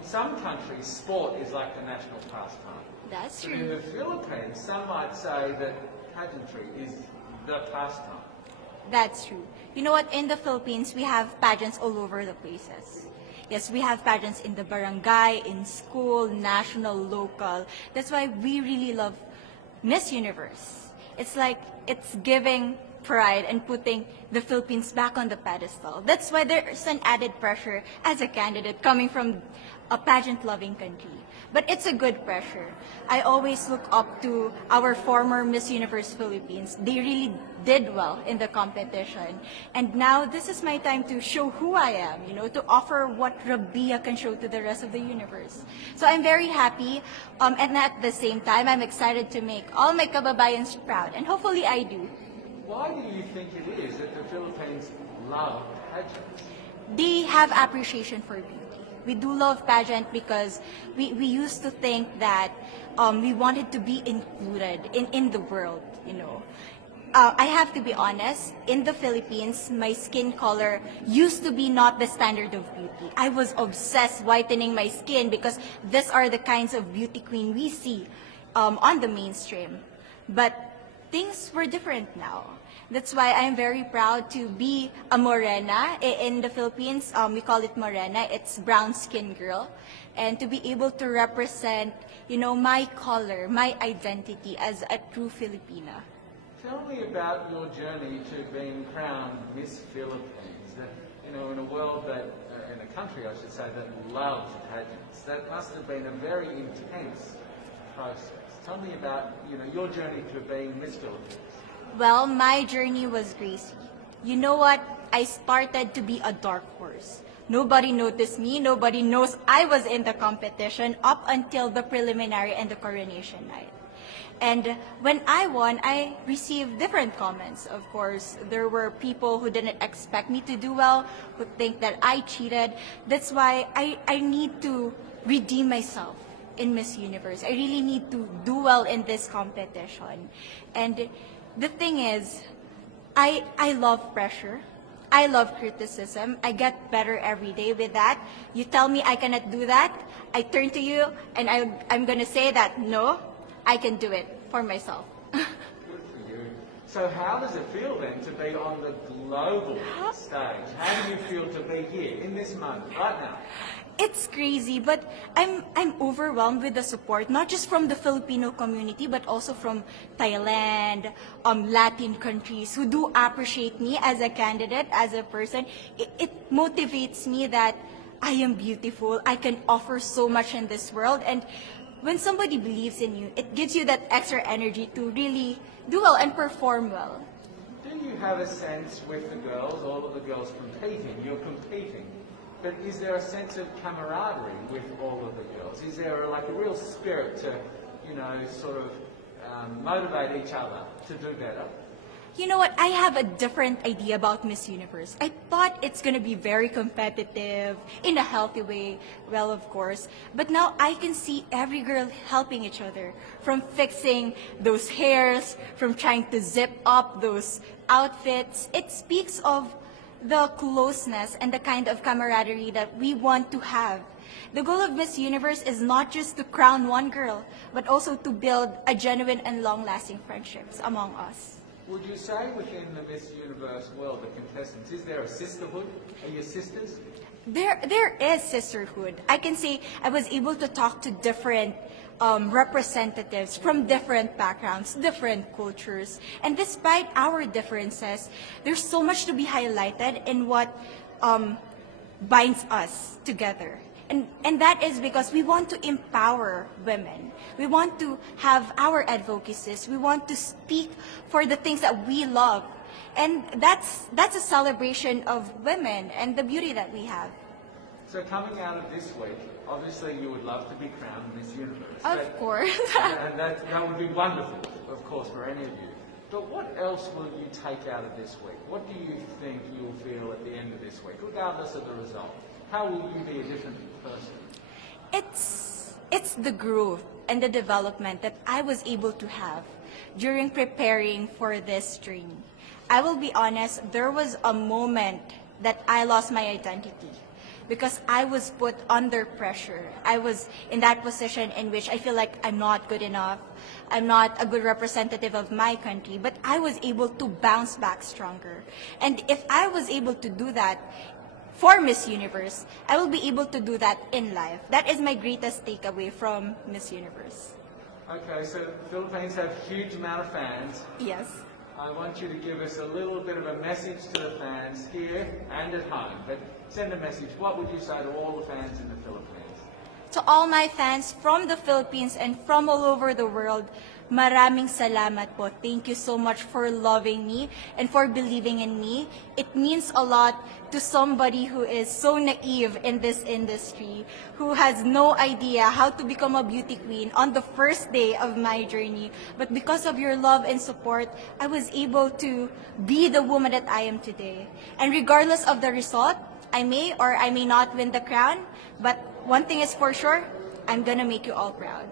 in some countries, sport is like the national pastime. That's But in true. the Philippines, some might say that pageantry is the pastime. That's true. You know what? In the Philippines, we have pageants all over the places. Yes, we have pageants in the barangay, in school, national, local. That's why we really love Miss Universe. It's like it's giving pride and putting the Philippines back on the pedestal. That's why there's an added pressure as a candidate coming from a pageant-loving country. But it's a good pressure. I always look up to our former Miss Universe Philippines. They really did well in the competition. And now this is my time to show who I am, to offer what Rabiya can show to the rest of the universe. So I'm very happy, and at the same time, I'm excited to make all my kababayans proud, and hopefully I do. Why do you think it is that the Philippines love pageants? They have appreciation for beauty. We do love pageant because we used to think that we wanted to be included in the world. I have to be honest, in the Philippines, my skin color used to be not the standard of beauty. I was obsessed whitening my skin because these are the kinds of beauty queen we see on the mainstream. But things were different now. That's why I'm very proud to be a morena. In the Philippines, we call it morena. It's brown skin girl. And to be able to represent, my color, my identity as a true Filipina. Tell me about your journey to being crowned Miss Philippines. That, in a world that, in a country, I should say, that loves pageants. That must have been a very intense process. Tell me about, your journey to being Miss Philippines. Well, my journey was crazy. You know what? I started to be a dark horse. Nobody noticed me. Nobody knows I was in the competition up until the preliminary and the coronation night. And when I won, I received different comments. Of course, there were people who didn't expect me to do well, who think that I cheated. That's why I need to redeem myself in Miss Universe. I really need to do well in this competition. And the thing is, I love pressure. I love criticism. I get better every day with that. You tell me I cannot do that, I turn to you and I'm going to say that, no, I can do it for myself. Good for you. So how does it feel then to be on the global stage? How do you feel to be here in this moment, right now? It's crazy, but I'm overwhelmed with the support, not just from the Filipino community, but also from Thailand, Latin countries who do appreciate me as a candidate, as a person. It motivates me that I am beautiful, I can offer so much in this world, and when somebody believes in you, it gives you that extra energy to really do well and perform well. Do you have a sense with the girls, all of the girls competing, you're competing, but is there a sense of camaraderie with all of the girls? Is there a real spirit to, sort of motivate each other to do better? You know what? I have a different idea about Miss Universe. I thought it's going to be very competitive, in a healthy way, well, of course. But now I can see every girl helping each other, from fixing those hairs, from trying to zip up those outfits. It speaks of the closeness and the kind of camaraderie that we want to have. The goal of Miss Universe is not just to crown one girl, but also to build a genuine and long-lasting friendships among us. Would you say within the Miss Universe world, the contestants, is there a sisterhood? Are you sisters? There is sisterhood. I can say I was able to talk to different representatives from different backgrounds, different cultures. And despite our differences, there's so much to be highlighted in what binds us together. And that is because we want to empower women. We want to have our advocacies. We want to speak for the things that we love. And that's a celebration of women and the beauty that we have. So coming out of this week, obviously you would love to be crowned Miss Universe. Of course. And that would be wonderful, of course, for any of you. But what else will you take out of this week? What do you think you'll feel at the end of this week, regardless of the result? How will you be a different person? It's the growth and the development that I was able to have during preparing for this journey. I will be honest, there was a moment that I lost my identity. because I was put under pressure. I was in that position in which I feel like I'm not good enough. I'm not a good representative of my country, but I was able to bounce back stronger. And if I was able to do that for Miss Universe, I will be able to do that in life. That is my greatest takeaway from Miss Universe. Okay, so the Philippines have a huge amount of fans. Yes. I want you to give us a little bit of a message to the fans here and at home. But send a message. What would you say to all the fans in the Philippines? To all my fans from the Philippines and from all over the world, maraming salamat po. Thank you so much for loving me and for believing in me. It means a lot to somebody who is so naive in this industry, who has no idea how to become a beauty queen on the first day of my journey. But because of your love and support, I was able to be the woman that I am today. And regardless of the result, I may or I may not win the crown, but one thing is for sure, I'm gonna make you all proud.